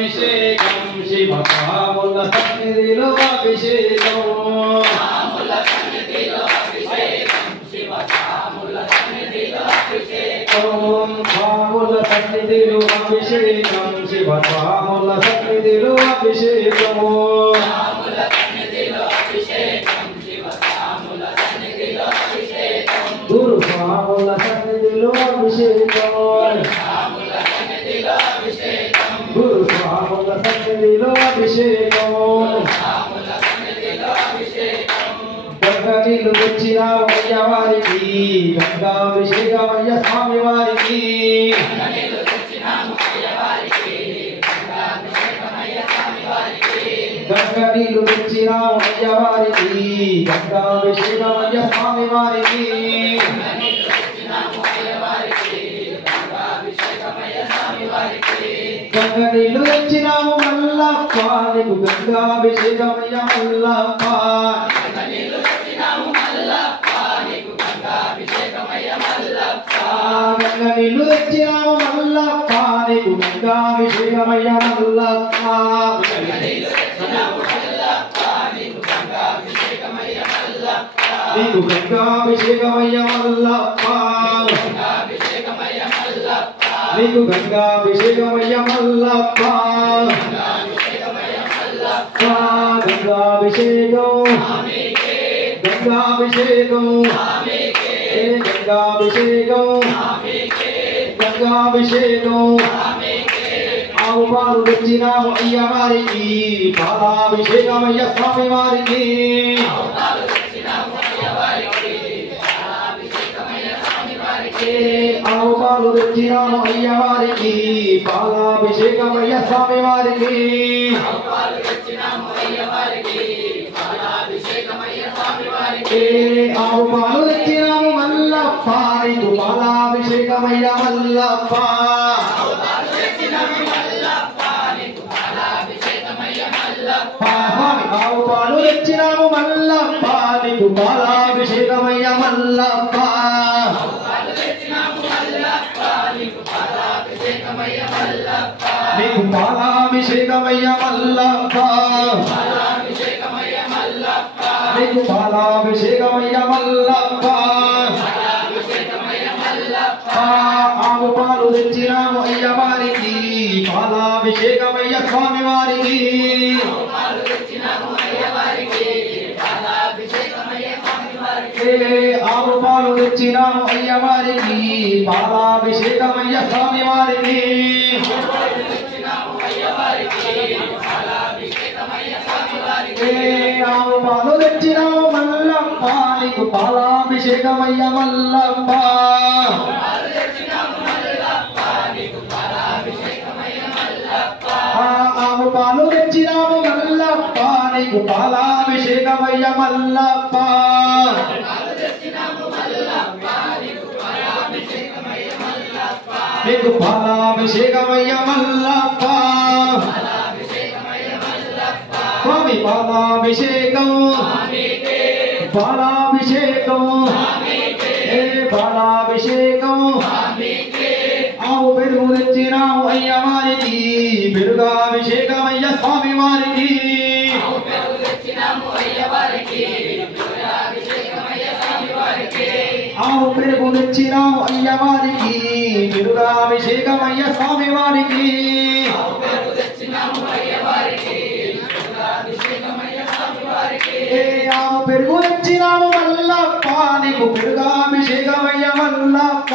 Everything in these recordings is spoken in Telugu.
అభిషేకం శివ స్వాముల సన్నిధిలో అభిషేకం స్వాముల సన్నిధిలో అభిషేకం శివ స్వాముల సన్నిధిలో అభిషేకం స్వాముల సన్నిధిలో అభిషేకం శివ స్వాముల సన్నిధిలో అభిషేకం స్వాముల సన్నిధిలో అభిషేకం శివ స్వాముల సన్నిధిలో అభిషేకం గురు స్వాముల సన్నిధిలో అభిషేకం స్వాముల సన్నిధిలో అభిషేకం గురు స్వాముల సన్నిధిలో అభిషేకం స్వాముల సన్నిధిలో అభిషేకం గంగనీళ్ళు తెచ్చినామయ్య వారికి గంగాభిషేకమయ్య స్వామి వారికి గంగనీళ్ళు తెచ్చినామయ్య వారికి గంగాభిషేకమయ్య స్వామి వారికి గంగనీళ్ళు తెచ్చినామయ్య వారికి గంగాభిషేకమయ్య స్వామి వారికి గంగనీళ్ళు తెచ్చినాము మల్లప్ప నీకు గంగాభిషేకమయ్య మల్లప్ప గంగనీళ్ళు తెచ్చినాము మల్లప్ప నీకు గంగాభిషేకమయ్య మల్లప్ప గంగనీళ్ళు తెచ్చినాము మల్లప్ప నీకు గంగాభిషేకమయ్య మల్లప్ప గంగనీళ్ళు తెచ్చినాము మల్లప్ప నీకు గంగాభిషేకమయ్య మల్లప్ప నీకు గంగాభిషేకమయ్య మల్లప్ప గంగాభిషేకమయ్య మల్లప్ప నీకు గంగాభిషేకమయ్య మల్లప్ప గంగాభిషేకం గంగాభిషేకం గంగాభిషేకం గంగాభిషేకం ఆవు పాలు తెచ్చినాము అయ్య వారికి పాలాభిషేకమయ్య స్వామి వారికి ఆవు పాలు తెచ్చినాము అయ్య వారికి పాలాభిషేకమయ్య స్వామి వారికి ఆవు పాలు తెచ్చినాము మల్లప్ప నీకు పాలాభిషేకమయ్య మల్లప్ప ఆవు పాలు తెచ్చినాము మల్లప్ప నీకు పాలాభిషేకమయ్య మల్లప్ప నీకు పాలాభిషేకమయ్య మల్లప్ప నీకు పాలాభిషేకమయ్య మల్లప్ప ఆవు పాలు తెచ్చినాము అయ్య వారికి పాలాభిషేకమయ్య స్వామి వారికి ఆవు పాలు తెచ్చినాము అయ్య వారికి పాలాభిషేకమయ్య స్వామి వారికి ఆవు పాలు తెచ్చినాము మల్లప్ప నీకు పాలాభిషేకమయ్య మల్లప్ప ఆవు పాలు తెచ్చినాము మల్లప్ప నీకు పాలాభిషేకమయ్య మల్లప్ప నీకు పాలాభిషేకమయ్య మల్లప్ప స్వామి పాలాభిషేకం పాలాభిషేకం పాలాభిషేకం ఆవు పెరుగు తెచ్చినాము అయ్య వారికి పెరుగాభిషేకమయ్య స్వామి వారికి ఆవు పెరుగు తెచ్చినాము అయ్య వారికి పెరుగాభిషేకమయ్య స్వామి వారికి ఆవు పెరుగు తెచ్చినాము మల్లప్ప నీకు పెరుగాభిషేకమయ్య మల్లప్ప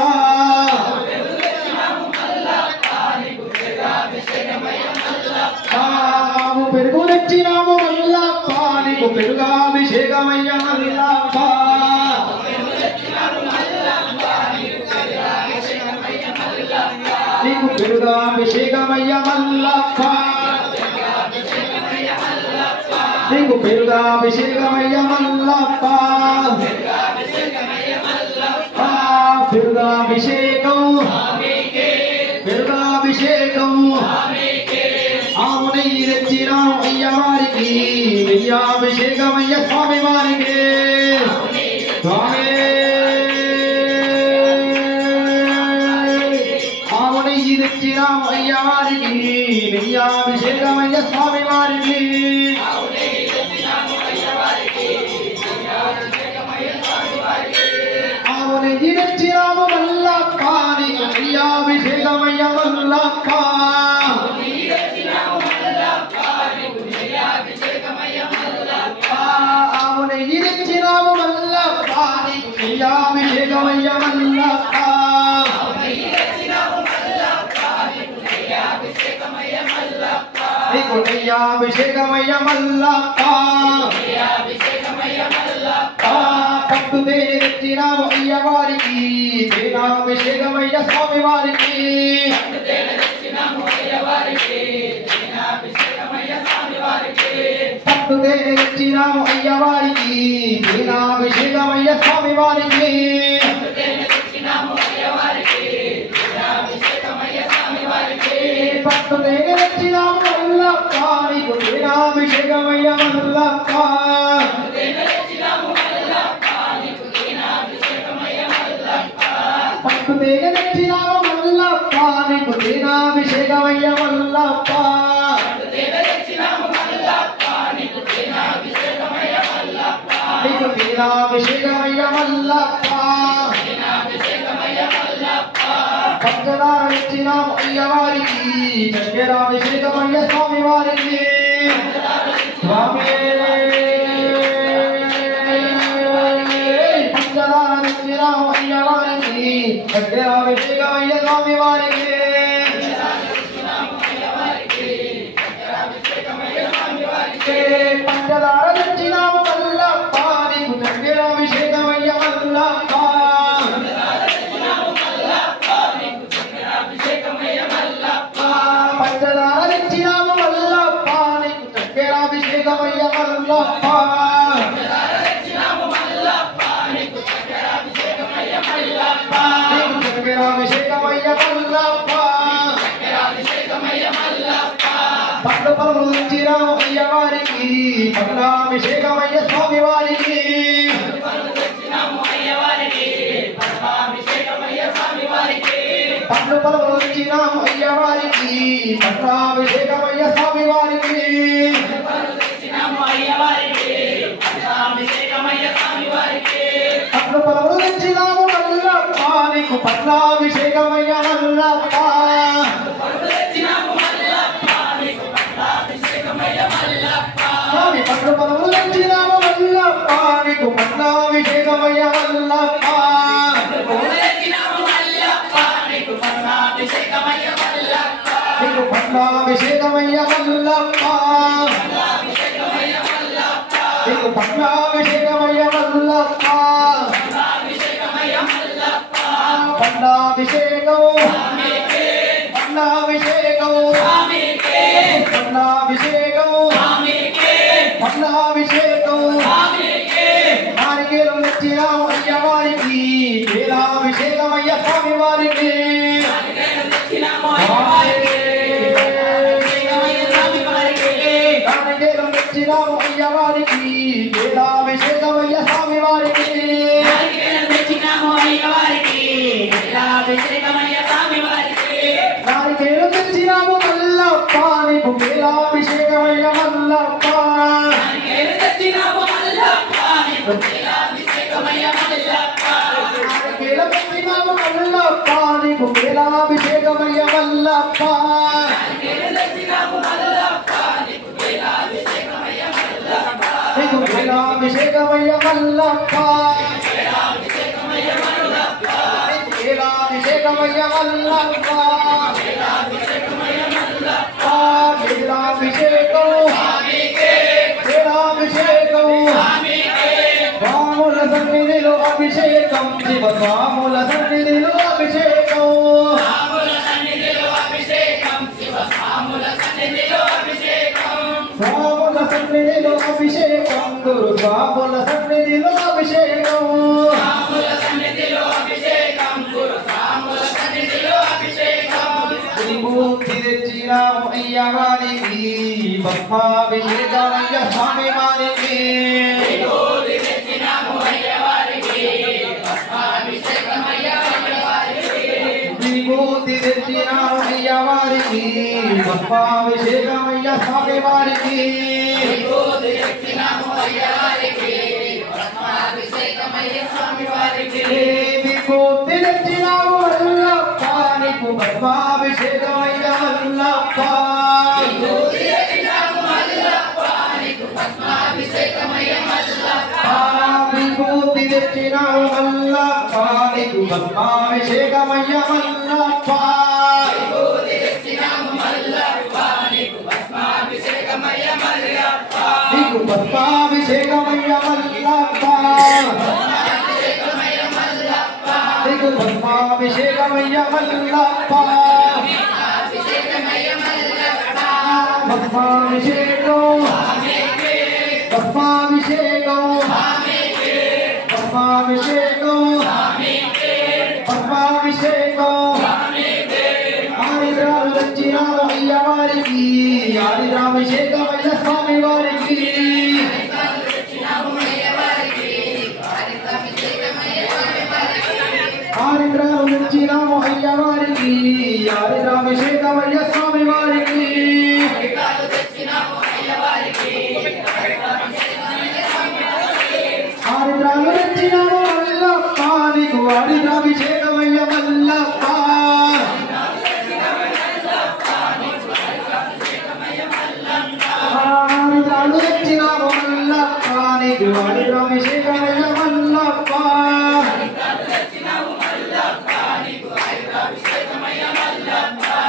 ఆవు పెరుగు తెచ్చినాము మల్లప్ప నీకు పెరుగాభిషేకమయ్య మల్లప్ప నీకు పెరుగాభిషేకమయ్య మల్లప్ప నీకు పెరుగాభిషేకమయ్య మల్లప్ప పెరుగాభిషేకం పెరుగాభిషేకం ఆవు నెయ్యి తెచ్చినాము అయ్య వారికి నెయ్యాభిషేకమయ్య స్వామి వారికి స్వామి ఆవు నెయ్యి తెచ్చినాము అయ్య వారికి నెయ్యాభిషేకమయ్య స్వామి వారికి ఆవు నెయ్యి తెచ్చినాము మల్లప్ప నీకు నెయ్యాభిషేకమయ్య మల్లప్ప ఆవు నెయ్యి తెచ్చినాము మల్లప్ప నీకు నెయ్యాభిషేకమయ్య మల్లప్ప నీకు నెయ్యాభిషేకమయ్య మల్లప్ప పట్టు తేనె తెచ్చినాము అయ్య వారికి తేనాభిషేకమయ్య స్వామి వారికి పట్టు తేనె తెచ్చినాము అయ్య వారికి తేనాభిషేకమయ్య స్వామి వారికి పట్టు తేనె తెచ్చినాము మల్లప్ప నీకు తేనాభిషేకమయ్య మల్లప్ప పట్టు తేనె తెచ్చినాము మల్లప్ప నీకు తేనాభిషేకమయ్య మల్లప్ప నీకు తేనాభిషేకమయ్య మల్లప్ప పంచదార ఇచ్చినాము అయ్య వారికి చక్కెరాభిషేకమయ్య స్వామి వారికి స్వామి పంచదార ఇచ్చినాము అయ్య వారికి చక్కెరాభిషేకమయ్య స్వామి వారికి పంచదార తెచ్చినాము మల్లప్ప నీకు చక్కెరాభిషేకమయ్య మల్లప్ప పంచదార తెచ్చినాము మల్లప్ప నీకు చక్కెరాభిషేకమయ్య మల్లప్ప నీకు చక్కెరాభిషేకమయ్య మల్లప్ప పట్టు పలుకులు తెచ్చినాము అయ్య వారికి పట్టాభిషేకమయ్య స్వామి వారికి పట్టు పలుకులు తెచ్చినాము అయ్య వారికి పట్టాభిషేకమయ్య స్వామి వారికి పట్టు పలుకులు తెచ్చినాము మల్లప్ప నీకు పట్టాభిషేకమయ్య మల్లప్ప స్వామి పట్టు పలుకులు తెచ్చినాము మల్లప్ప నీకు పట్టాభిషేకమయ్య మల్లప్ప నీకు పట్టాభిషేకమయ్య మల్లప్ప నీకు పట్టాభిషేకమయ్య మల్లప్ప పట్టాభిషేకం పట్టాభిషేకం పట్టాభిషేకం నారికేలం తెచ్చినాము అయ్య వారికి తేనాభిషేకమయ్య స్వామి వారికి నారికేలం తెచ్చినాము అయ్య వారికి తేనాభిషేకమయ్య స్వామి వారికి నారికేలం తెచ్చినాము మల్లప్ప నీకు తేనాభిషేకమయ్య మల్లప్ప నారికేలం తెచ్చినాము మల్లప్ప నీకు తేనాభిషేకమయ్య మల్లప్ప నీకు తేనాభిషేకమయ్య మల్లప్ప తేనాభిషేకమయ్య మల్లప్ప స్వాముల సన్నిధిలో అభిషేకం శివ స్వాముల సన్నిధిలో అభిషేకం స్వాముల సన్నిధిలో అభిషేకం గురు స్వాముల సన్నిధిలో అభిషేకం విభూతి తెచ్చినాము అయ్య వారికి పద్మాభిషేకమయ్య స్వామి వారికి విభూతి తెచ్చినాము అయ్య వారికి భస్మాభిషేకమయ్య స్వామి వారికి విభూతి తెచ్చినావు మల్లప్ప నీకు భస్మాభిషేకమయ్య మల్లప్ప విభూతి తెచ్చినావు మల్లప్ప నీకు భస్మాభిషేకమయ్య మల్లప్ప నీకు భస్మాభిషేకమయ్య మల్లప్ప నీకు భస్మాభిషేకమయ్య మల్లప్ప భస్మాభిషేకం భస్మాభిషేకం భస్మాభిషేకం భస్మాభిషేకం ఆదిరాలు తెచ్చినావు అయ్య వారికి ఆదిరాభిషేకమయ్య స్వామి వారికి ఆదిరాలు తెచ్చినావు అయ్య వారికి ఆదిరాభిషేకమయ్య స్వామి వారికి ఆదిరాలు తెచ్చినావు మల్లప్ప నీకు ఆదిరాభిషేకమయ్య మల్లప్ప ఆదిరాలు తెచ్చినావు మల్లప్ప నీకు ఆదిరాభిషేకమయ్య మల్లప్ప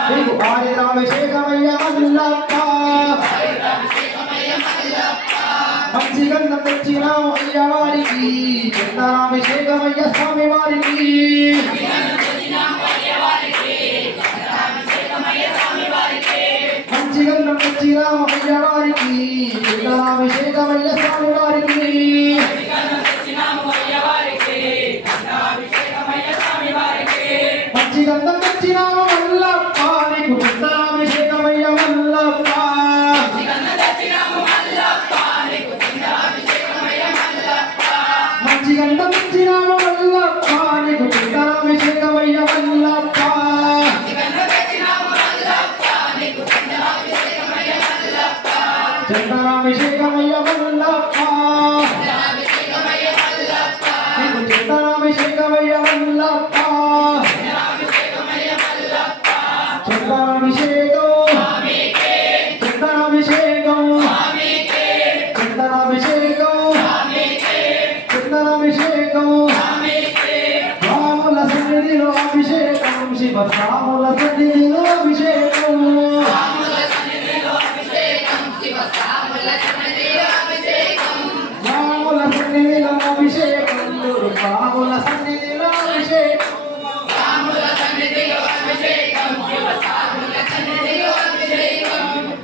నీకు ఆదిరాభిషేకమయ్య మల్లప్ప మంచి గంధం తెచ్చినావు అయ్య వారికి చందనాభిషేకమయ్య స్వామి వారికి మంచి గంధం తెచ్చినావు అయ్య వారికి చందనాభిషేకమయ్య స్వామి వారికి మంచి గంధం తెచ్చినావు మల్లప్ప నీకు చందనాభిషేకమయ్య మల్లప్ప మంచి గంధం తెచ్చినావు మల్లప్ప నీకు చందనాభిషేకమయ్య మల్లప్ప చందనాభిషేకమయ్య మల్లప్ప నీకు చందనాభిషేకమయ్య మల్లప్ప చందనాభిషేకం చందనాభిషేకం చందనాభిషేకం చందనాభిషేకం రాముల సన్నిధిలో అభిషేకం శివ రాముల సన్నిధిలో అభిషేకం రాముల సన్నిధిలో అభిషేకం రాముల సన్నిధిలో అభిషేకం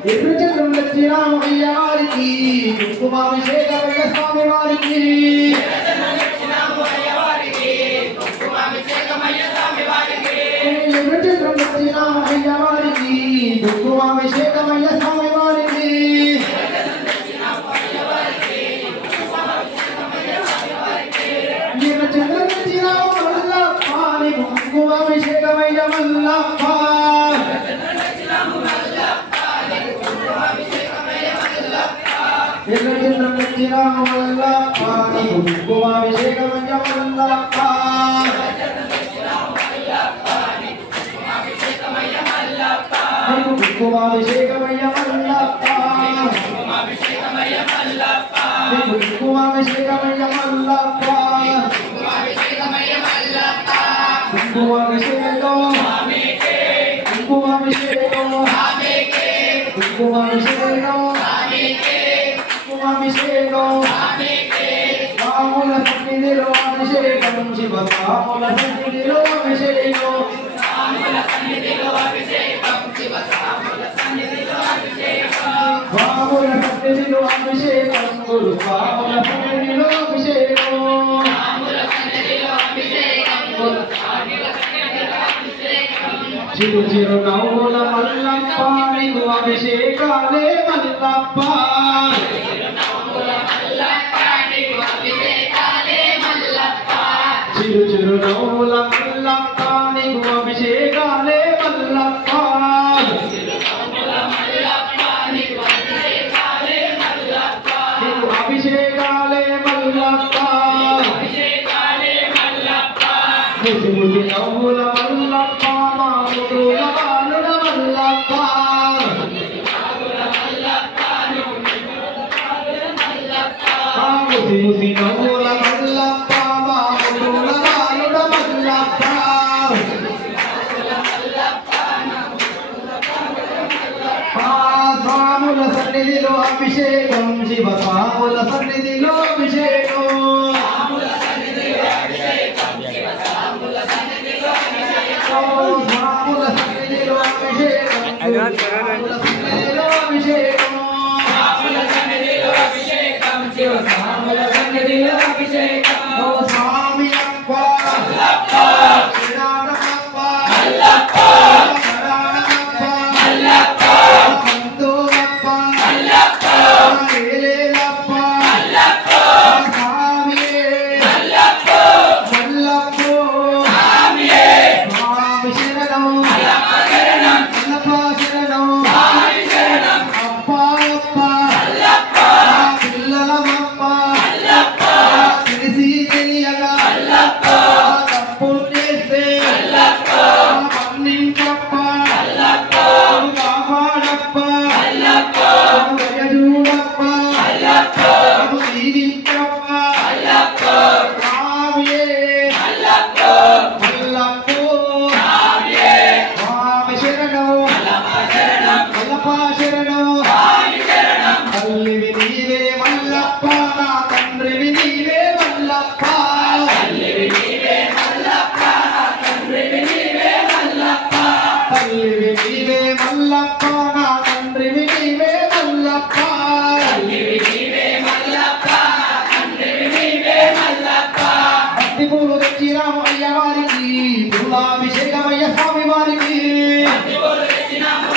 ఎదురు చంద్రం తెచ్చినావు అయ్య వారికి కుంకుమాభిషేకమయ్య స్వామి వారికి ఎదురు చంద్రం తెచ్చినావు అయ్య వారికి కుంకుమాభిషేకమయ్య స్వామి వారికి ఎదురు చంద్రం తెచ్చినావు మల్లప్ప నీకు కుంకుమాభిషేకమయ్య మల్లప్ప ఎదురు చంద్రం తెచ్చినావు మల్లప్ప నీకు కుంకుమాభిషేకమయ్య మల్లప్ప నీకు కుంకుమాభిషేకమయ్య మల్లప్ప నీకు కుంకుమాభిషేకమయ్య మల్లప్ప కుంకుమాభిషేకం కుంకుమాభిషేకం కుంకుమాభిషేకం కుంకుమాభిషేకం రాముల సన్నిధిలో అభిషేకం శివ రాముల సన్నిధిలో అభిషేకం రాముల సన్నిధిలో అభిషేకం శివ రాముల సన్నిధిలో అభిషేకం రాముల సన్నిధిలో అభిషేకం గురు రాముల సన్నిధిలో అభిషేకం రాముల సన్నిధిలో అభిషేకం గురు రాముల సన్నిధిలో అభిషేకం చిరు చిరు నవ్వుల మల్లప్ప నీకు అభిషేకాలే మల్లప్ప చిరు చిరు నవ్వుల మల్లప్ప నీకు అభిషేకాలే మల్లప్ప స్వాముల సన్నిధిలో అభిషేకం శివ స్వాముల సన్నిధిలో అభిషేకం స్వాముల సన్నిధిలో అభిషేకం స్వాముల సన్నిధిలో అభిషేకం శివ స్వాముల సన్నిధిలో అభిషేకం స్వామి అప్ప శ్రీరామప్ప మల్లప్ప శరణమప్ప మల్లప్ప సంతోరప్ప మల్లప్ప ఏలేలప్ప మల్లప్ప స్వామియే మల్లప్ప మల్లప్ప స్వామియే స్వామి శరణం మల్లప్ప శరణం మల్లప్ప శరణం స్వామి శరణం అప్ప అప్ప మల్లప్ప పిల్లలమప్ప మల్లప్ప తెలిసి తెలియగా మల్లప్ప తప్పులు చేస్తే మల్లప్ప మన్నించప్ప మల్లప్ప కాపాడప్ప మల్లప్ప దయచూడప్ప మల్లప్ప దీవించప్ప మల్లప్ప స్వామియే మల్లప్ప మల్లప్ప స్వామియే స్వామి శరణం మల్లప్ప శరణం మల్లప్ప శరణం స్వామి శరణం తల్లివి నీవే మల్లప్ప నా తండ్రివి నీవే మల్లప్ప తల్లివి నీవే మల్లప్ప నా తండ్రివి నీవే మల్లప్ప తల్లివి నీవే మల్లప్ప నా తండ్రివి నీవే మల్లప్ప తల్లివి నీవే మల్లప్ప నా తండ్రివి నీవే మల్లప్ప భక్తి పూలు తెచ్చి రామయ్య వారికి పూలాభిషేకమయ్య స్వామి వారికి భక్తి పూలు తెచ్చినాము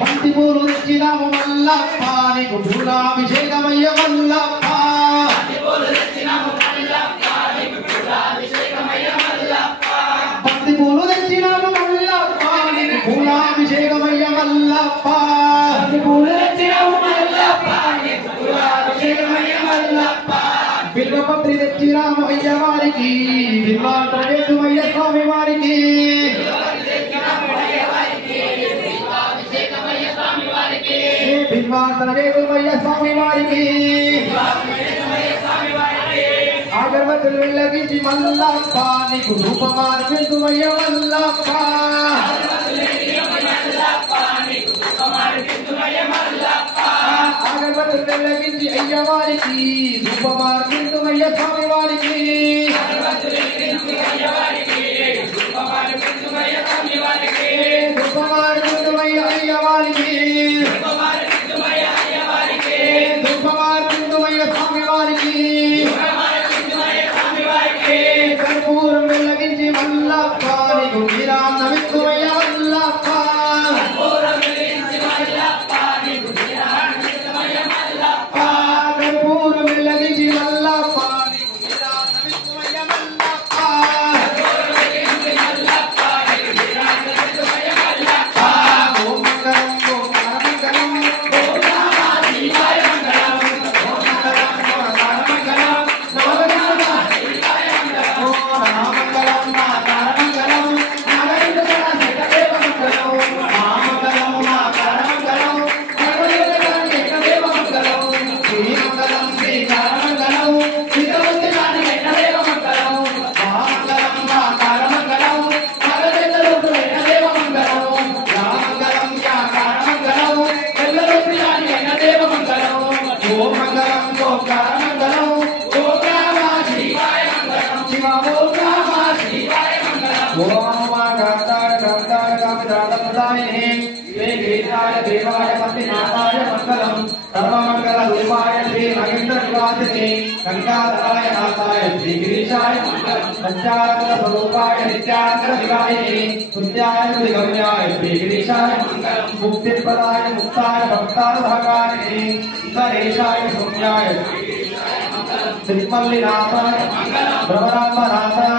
బంతి పూలు తెచ్చినాము మల్లప్ప నీకు పూలాభిషేకమయ్య మల్లప్ప బంతి పూలు తెచ్చినాము మల్లప్ప నీకు పూలాభిషేకమయ్య మల్లప్ప బంతి పూలు తెచ్చినాము మల్లప్ప నీకు పూలాభిషేకమయ్య మల్లప్ప బిల్వపత్రి తెచ్చినాము అయ్య వారికి బిల్వాటమయ్య స్వామి వారికి బిల్వాటమయ్య స్వామి వారికి అగరబత్తులు వెలిగించి మల్లప్ప నీకు ధూపమార్పించుమయ్య మల్లప్ప అగరబత్తులు వెలిగించి అయ్య వారికి ధూపమార్పించుమయ్య స్వామి వారికి ధూపమార్పించుమయ్య అయ్య వారికి ధూపమార్పించుమయ్య స్వామి వారికి కర్పూరం వెలిగించి మల్లప్ప నీకు వీరాన్నమిత్తుమయ్య మల్లప్ప కర్పూరం వెలిగించి మల్లప్ప నీకు వీరాన్నమిత్తుమయ్య మల్లప్ప ఓం మంగళం ఓం మంగళం ఓం నమః శివాయ మంగళం ఓం మంగళం ఓం మంగళం నమః శివాయ మంగళం ఓం నమః మంగళం మంగళం నారాయణ దేవ మంగళం మంగళం మంగళం దేవ మంగళం శ్రీ మంగళం శ్రీ మంగళం శ్రీమంతి గాని దేవ మంగళం మంగళం మంగళం నారాయణ దేవ మంగళం మంగళం మంగళం ఎల్లరూ ప్రియాని దేవ మంగళం ఓం మంగళం ఓం మంగళం ఓం నమః శివాయ మంగళం శివ ఓం నమః శివాయ మంగళం ఓం మాగంతాయ గంతాయ గంతాయ దేవాయ దేవాయ పతినాథాయ మంగళం సర్వమంగళ రూపాయ శ్రీ మహేంద్ర నివాసిని గంగాధరాయ నాథాయ శ్రీ గిరీశాయ మంగళం పంచానంద స్వరూపాయ నిత్యానంద వివాహిని పుణ్యాయ దిగమ్యాయ శ్రీ గిరీశాయ మంగళం ముక్తిప్రదాయ ముక్తాయ భక్తార్థకారిణి గణేశాయ సౌమ్యాయ శ్రీమల్లినాథాయ భ్రమరాంబనాథాయ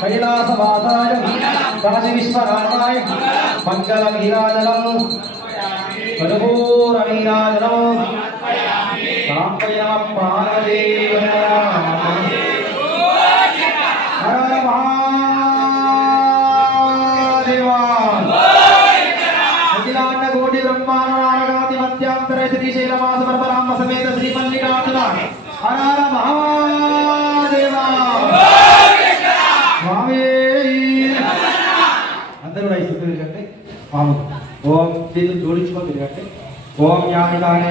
కైలాసవాసాయ కాశీ విశ్వనాథాయ మంగళం నీరాజనం కర్పూర నీరాజనం సాంబయ్య పార్వదేవ హర మహాదేవా అఖిలాండ కోటి బ్రహ్మాండ నారగాది మధ్యాంతర శ్రీశైలవాస పరబ్రహ్మ సమేత శ్రీమల్లికార్జున హర హర మహాదేవా స్వామి అందరూ కూడా ఈ చుట్టూ తిరగండి మామూలు ఓం చేతులు జోడించుకొని తిరగండి ఓం యాని కాని